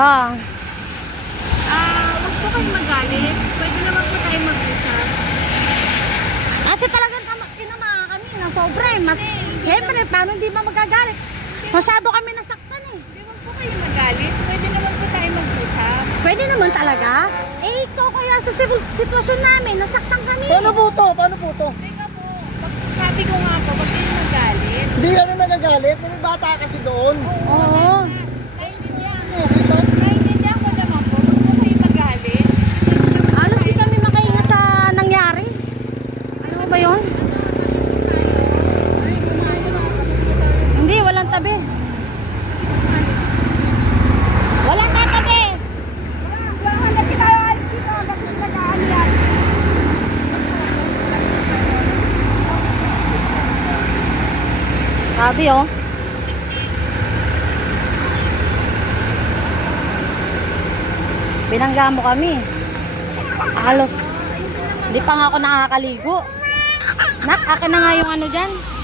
Ah. Uh, ah, uh, basta kayo magalit, pwede naman po tayo mag-isa. Kasi talaga tama kinama kami na sobra eh. Mas, Siyempre, hindi ba ma magagalit? Masyado kami nasaktan eh. Hindi po kayo magalit, pwede naman po tayo mag-isa. Pwede naman talaga? Eh, ikaw kaya sa sitwasyon namin, nasaktan to? Paano po to? Hindi po. Sabi ko nga po, bakit yung nagalit? Hindi ano nagagalit? May bata kasi doon. Oo. Oh, uh -huh. oh. Okay. Sabi oh. Binangga mo kami. Halos. Hindi pa nga ako nakakaligo. Nak, akin na nga yung ano dyan.